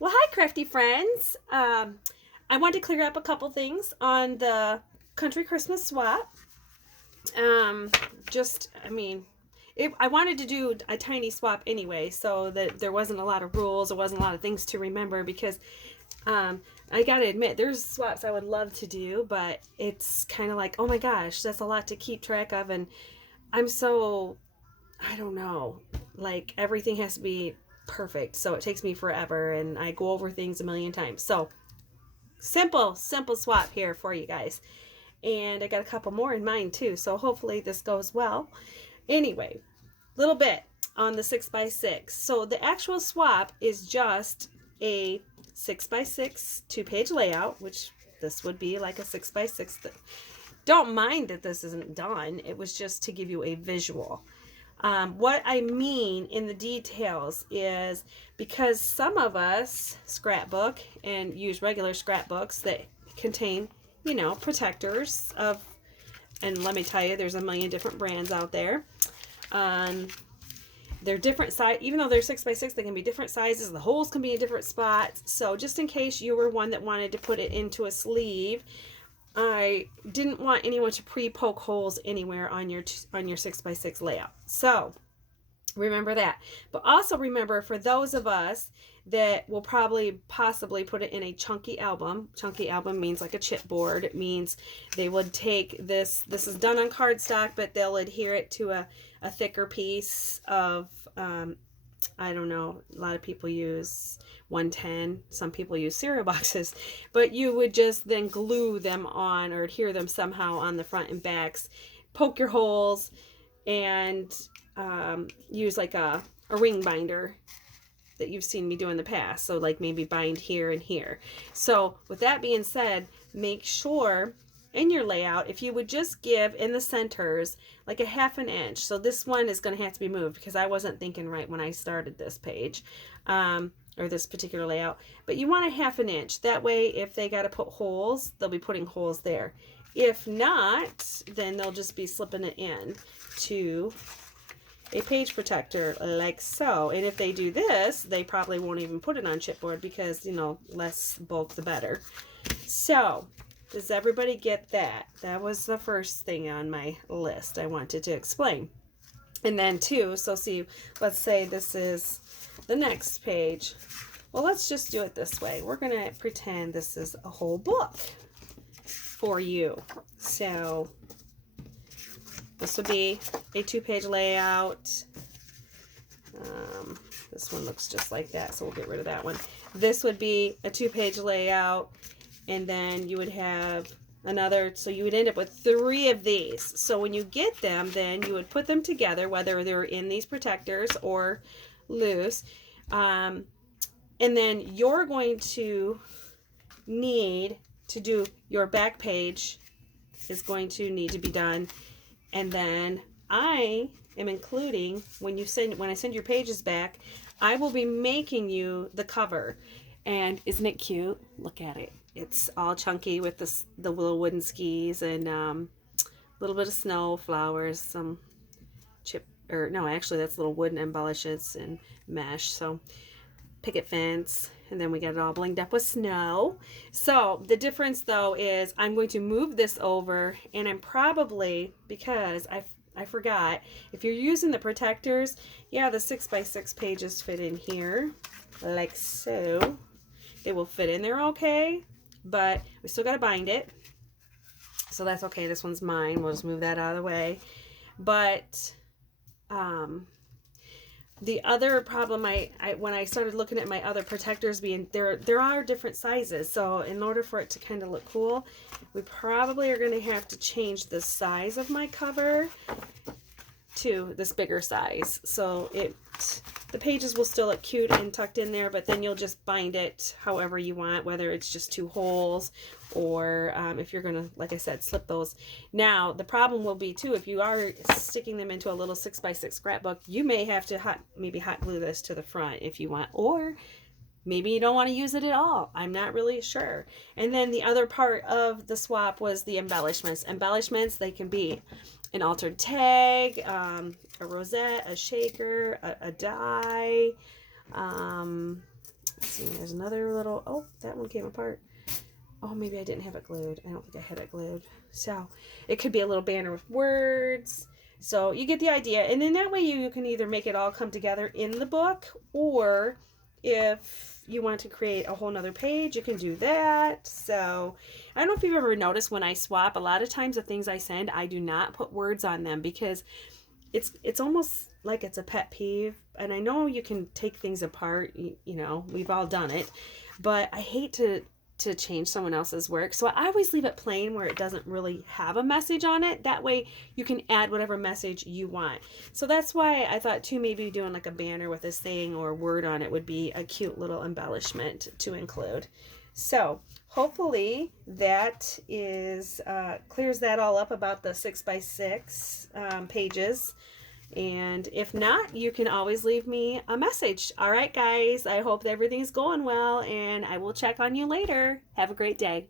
Well, hi, crafty friends. I want to clear up a couple things on the country Christmas swap. Um, I mean, I wanted to do a tiny swap anyway, so that there wasn't a lot of rules, there wasn't a lot of things to remember because I gotta admit, there's swaps I would love to do, but it's kind of like, oh my gosh, that's a lot to keep track of, and I'm so, I don't know, like everything has to be perfect, so it takes me forever, and I go over things a million times. So simple swap here for you guys. And I got a couple more in mind too, so hopefully this goes well. Anyway, little bit on the 6x6. So the actual swap is just a 6x6 2-page layout, which this would be like a 6x6. Don't mind that this isn't done. It was just to give you a visual. What I mean in the details is because some of us scrapbook and use regular scrapbooks that contain, protectors of, and let me tell you, there's a million different brands out there. They're different size, even though they're 6x6, they can be different sizes. The holes can be in different spots. So just in case you were one that wanted to put it into a sleeve, I didn't want anyone to pre-poke holes anywhere on your 6x6 layout. So remember that. But also remember, for those of us that will possibly put it in a chunky album. Chunky album means like a chipboard. It means they would take this is done on cardstock, but they'll adhere it to a thicker piece of, I don't know, a lot of people use 110, some people use cereal boxes, but you would just then glue them on or adhere them somehow on the front and backs, poke your holes, and use like a ring binder that you've seen me do in the past. So like maybe bind here and here. So with that being said, make sure in your layout, if you would just give in the centers like a 1/2 inch. So this one is going to have to be moved because I wasn't thinking right when I started this page, or this particular layout. But you want a 1/2 inch. That way, if they got to put holes, they'll be putting holes there. If not, then they'll just be slipping it in to a page protector like so. And if they do this, they probably won't even put it on chipboard because, less bulk the better. So does everybody get that? That was the first thing on my list I wanted to explain. And then two, so see, let's say this is the next page. Well, let's just do it this way. We're going to pretend this is a whole book for you. So this would be a 2-page layout. This one looks just like that, so we'll get rid of that one. This would be a 2-page layout, and then you would have another, so you would end up with 3 of these. So when you get them, then you would put them together, whether they're in these protectors or loose. And then you're going to need to do your back page is going to need to be done. And then I am including, when I send your pages back, I will be making you the cover. And isn't it cute? Look at it. It's all chunky with the little wooden skis and a little bit of snow, flowers, some actually that's little wooden embellishes and mesh. So picket fence, and then we get it all blinged up with snow. So the difference though is I'm going to move this over, and I'm probably, because I forgot, if you're using the protectors, yeah, the 6x6 pages fit in here like so. They will fit in there okay, but we still got to bind it, so that's okay. This one's mine. We'll just move that out of the way. But the other problem, I when I started looking at my other protectors, being there are different sizes, so in order for it to kind of look cool, we probably are going to have to change the size of my cover to this bigger size, so the pages will still look cute and tucked in there, but then you'll just bind it however you want, whether it's just 2 holes or if you're gonna, like I said, slip those. Now the problem will be too, if you are sticking them into a little 6x6 scrapbook, you may have to hot glue this to the front if you want, or maybe you don't want to use it at all. I'm not really sure. And then the other part of the swap was the embellishments. They can be an altered tag, a rosette, a shaker, a die. Let's see, there's another little, oh, that one came apart. Oh, maybe I didn't have it glued. I don't think I had it glued. So it could be a little banner with words. So you get the idea. And then that way you can either make it all come together in the book, or if you want to create a whole nother page, you can do that. So I don't know if you've ever noticed when I swap, a lot of times the things I send, I do not put words on them because it's almost like it's a pet peeve. And I know you can take things apart, you know, we've all done it, but I hate to change someone else's work. So I always leave it plain where it doesn't really have a message on it. That way you can add whatever message you want. So that's why I thought too, maybe doing like a banner with a saying or a word on it would be a cute little embellishment to include. So hopefully that is clears that all up about the 6x6 pages. And if not, you can always leave me a message. All right, guys, I hope that everything's going well, and I will check on you later. Have a great day.